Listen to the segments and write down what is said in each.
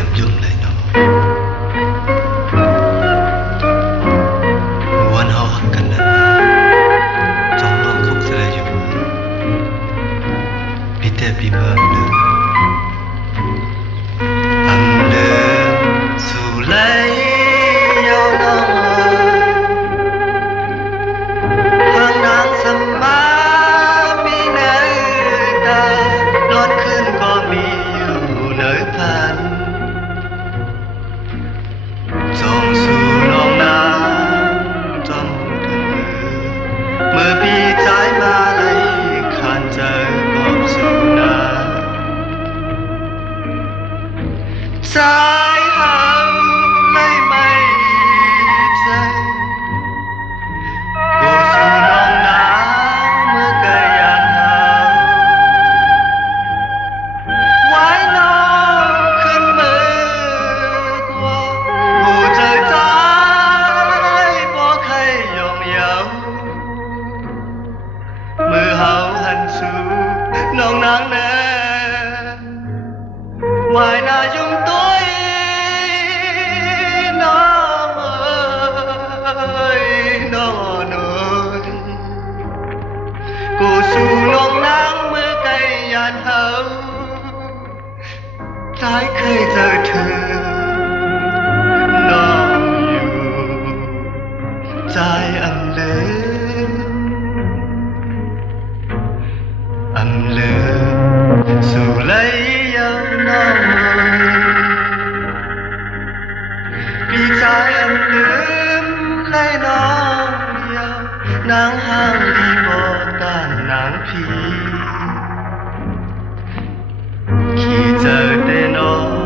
em dừng lại nó muốn hao hắc cần lần trong lòng khóc sẽ dù biết thế bị mơ nữa anh nữa dù lấy nhau nó hàng nắng sầm má mi nơi ta đónคืนก็มีอยู่nơiพันจงสู่ลองน้ำจำถึงเมื่อพี่ใจมาเลยขาดใจกอบสู่นาtrái hồng lấy mây rơi cô dù non nắng mưa cây ăn hồng quái nó khinh mưa qua mù trời trái bỏ khay dòng dầu mưa hậu hành xuống non nắng nè ngoài na dung tối nó ơi nó nơi cô su non nắng mưa cây nhàn hậu trái cây giờ thường nóอยู่trái âm lớn âm lớn dù lấy nhau nó vì trái âm lớn lấy nó nhau nắng hàng đi bỏ tàn nắng phi khi giờ tên nó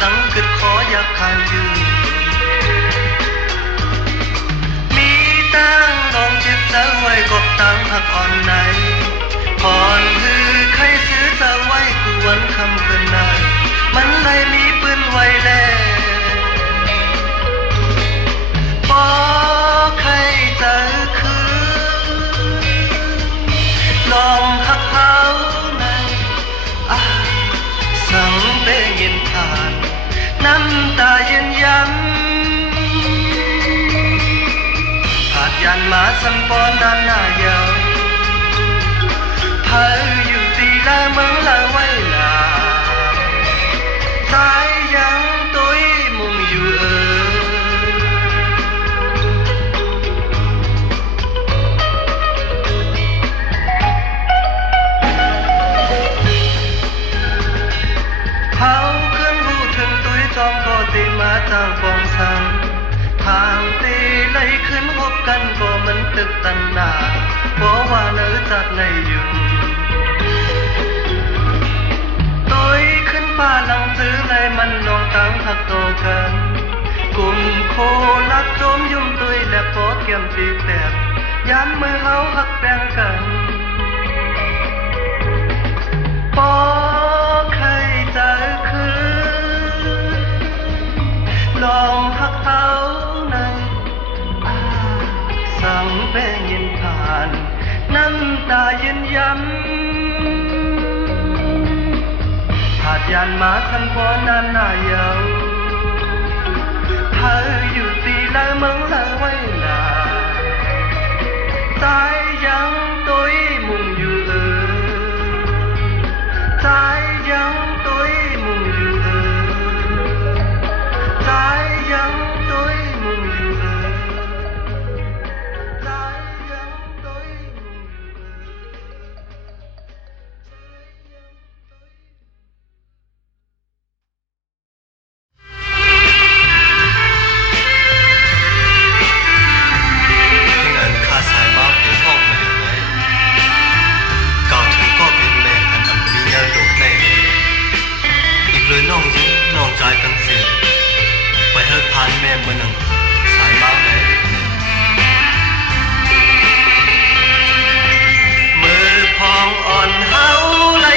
ตั้งกึดขออยากคานยืนมีตั้งลองจิบเธอไว้กบตั้งหักอ่อนไหนก่อนคือใครซื้อเธอไว้กูวันคำคืนไหนมันเลยมีปืนไว้แล้วบอกให้เจอคือลองหักเขาในสังเบยินผ่านน้ำตายืนย้ำผาดยันมาสัมปอนนานหน้าเยาเธออยู่ตีละเมืองละไว้ลาสายยังตุ้ยมุ่งอยู่เขาขึ้นหูถึงตุ้ยจอมก็ตีมาต่างฟองสังทางตีไหลขึ้นพบกันก็มันตึกตันหนาเพราะว่าเนื้อจัดในยุ่งตุ้ยขึ้นป่าหลังซื้อเลยมันลองตั้งหักโตกันกลุ่มโคลักโจมยุ่มตุ้ยและพอเกี่ยมปีแปบยันมือเฮาหักแบ่งกันปอใครจะคือลองหักเขาในสังเบยินผ่านน้ำตายืนย้ำผาดยันมาสัมพอนานหน้าเยาเธออยู่ตีละเมืองละไว้ลาใจยังตุ้ยมุ่งอยู่ใจยังตุ้ยมุ่งอยู่ใจยังตุ้ยมุ่งอยู่ใจยังตุ้ยมุ่งอยู่เงินค่าสายบ้าเป็นห้องมาเดี๋ยวไหนเก่าถึงก็เป็นแม่อันมีเนื้อดุในอีกเลยน้องยิ้มน้องใจกันเสียไปเฮิร์พานแม่เมื่อหนึ่งสายบ้าไหนมือพองอ่อนเฮาไหล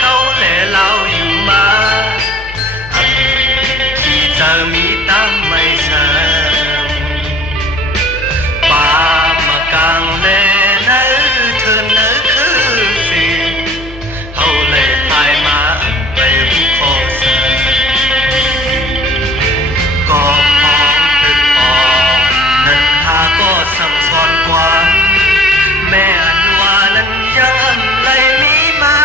เก่าแหล่เล่าอยู่มาที่จะมีตามไม่ใช่ป่ามากลางแลเนื้อเธอเนื้อคือสิเฮาเลยพายมาไปรู้ขอสก็พร้อมตึกออกนั้นหาก็สั่งสอนความแม่อันว่านั้นยังไหลมีมา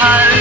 พัน